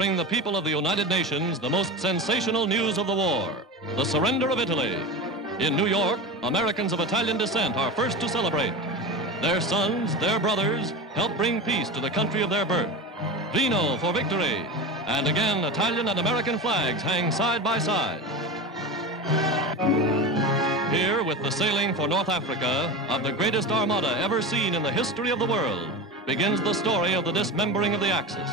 bring the people of the United Nations the most sensational news of the war, the surrender of Italy. In New York, Americans of Italian descent are first to celebrate. Their sons, their brothers, help bring peace to the country of their birth. Vino for victory. And again, Italian and American flags hang side by side. Here, with the sailing for North Africa of the greatest armada ever seen in the history of the world, begins the story of the dismembering of the Axis.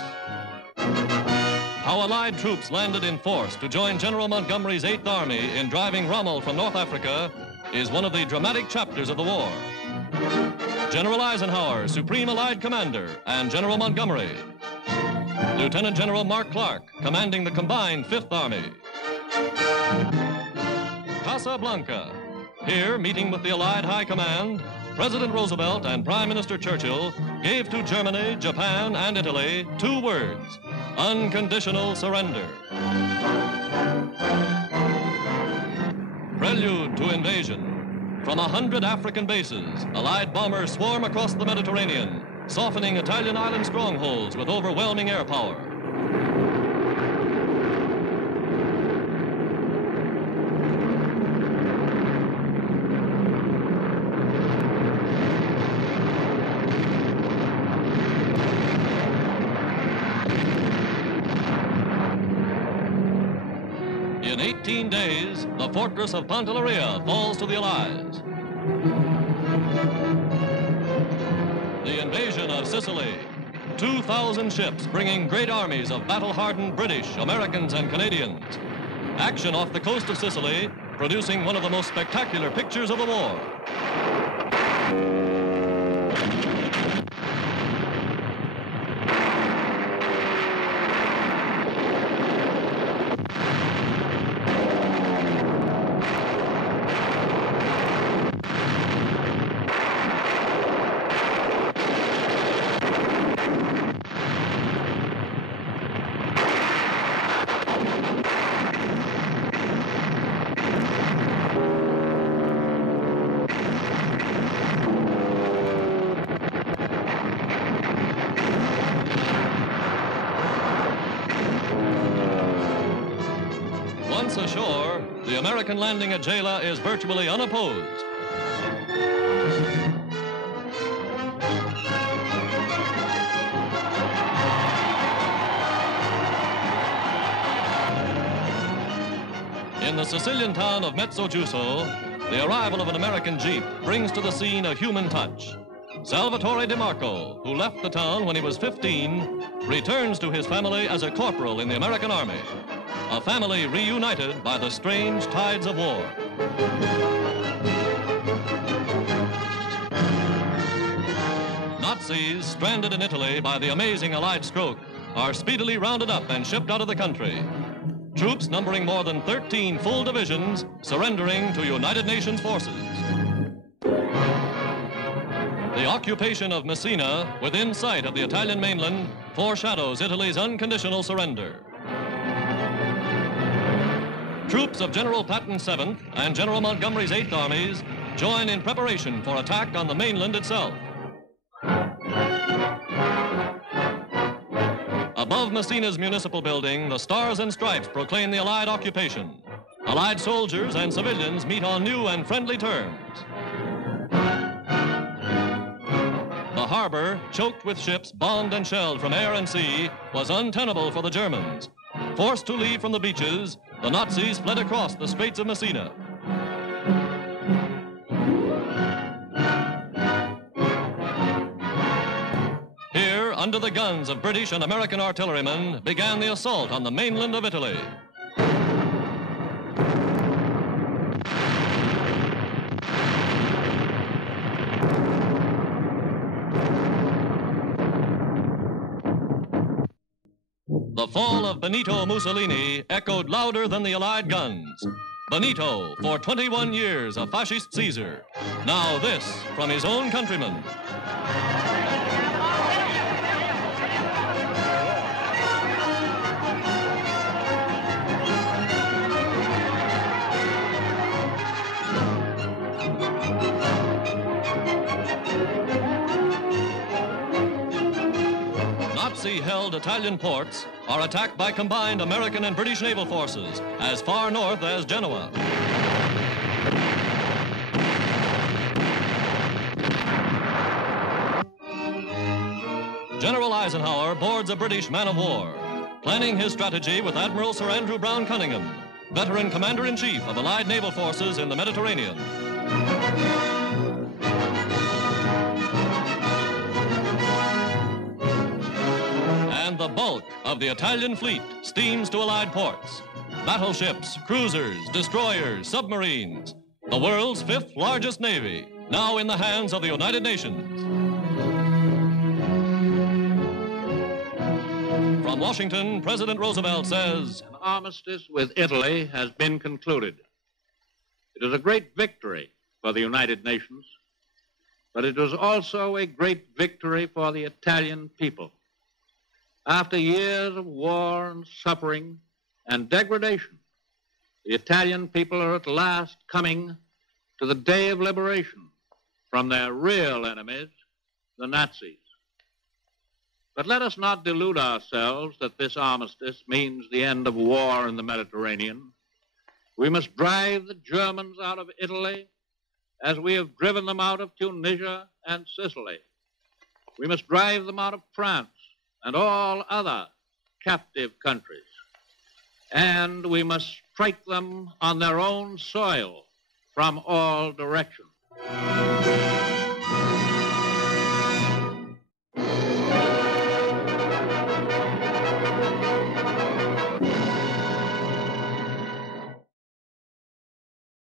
How Allied troops landed in force to join General Montgomery's 8th Army in driving Rommel from North Africa is one of the dramatic chapters of the war. General Eisenhower, Supreme Allied Commander, and General Montgomery. Lieutenant General Mark Clark, commanding the combined 5th Army. Casablanca. Here, meeting with the Allied High Command, President Roosevelt and Prime Minister Churchill gave to Germany, Japan, and Italy 2 words: unconditional surrender. Prelude to invasion. From 100 African bases, Allied bombers swarm across the Mediterranean, softening Italian island strongholds with overwhelming air power. In 18 days, the fortress of Pantelleria falls to the Allies. The invasion of Sicily. 2,000 ships bringing great armies of battle-hardened British, Americans, and Canadians. Action off the coast of Sicily, producing one of the most spectacular pictures of the war. Once ashore, the American landing at Gela is virtually unopposed. In the Sicilian town of Mezzogiusso, the arrival of an American jeep brings to the scene a human touch. Salvatore DeMarco, who left the town when he was 15, returns to his family as a corporal in the American Army. A family reunited by the strange tides of war. Nazis, stranded in Italy by the amazing Allied stroke, are speedily rounded up and shipped out of the country. Troops numbering more than 13 full divisions surrendering to United Nations forces. The occupation of Messina, within sight of the Italian mainland, foreshadows Italy's unconditional surrender. Troops of General Patton's 7th and General Montgomery's 8th Armies join in preparation for attack on the mainland itself. Above Messina's municipal building, the Stars and Stripes proclaim the Allied occupation. Allied soldiers and civilians meet on new and friendly terms. The harbor, choked with ships bombed and shelled from air and sea, was untenable for the Germans. Forced to leave from the beaches, the Nazis fled across the Straits of Messina. Here, under the guns of British and American artillerymen, began the assault on the mainland of Italy. The fall of Benito Mussolini echoed louder than the Allied guns. Benito, for 21 years a fascist Caesar. Now this from his own countrymen. Nazi-held Italian ports are attacked by combined American and British naval forces as far north as Genoa. General Eisenhower boards a British man-of-war, planning his strategy with Admiral Sir Andrew Brown Cunningham, veteran Commander-in-Chief of Allied naval forces in the Mediterranean. And the bulk of the Italian fleet steams to Allied ports. Battleships, cruisers, destroyers, submarines. The world's fifth largest navy, now in the hands of the United Nations. From Washington, President Roosevelt says, "An armistice with Italy has been concluded. It is a great victory for the United Nations, but it was also a great victory for the Italian people. After years of war and suffering and degradation, the Italian people are at last coming to the day of liberation from their real enemies, the Nazis. But let us not delude ourselves that this armistice means the end of war in the Mediterranean. We must drive the Germans out of Italy as we have driven them out of Tunisia and Sicily. We must drive them out of France and all other captive countries. And we must strike them on their own soil from all directions."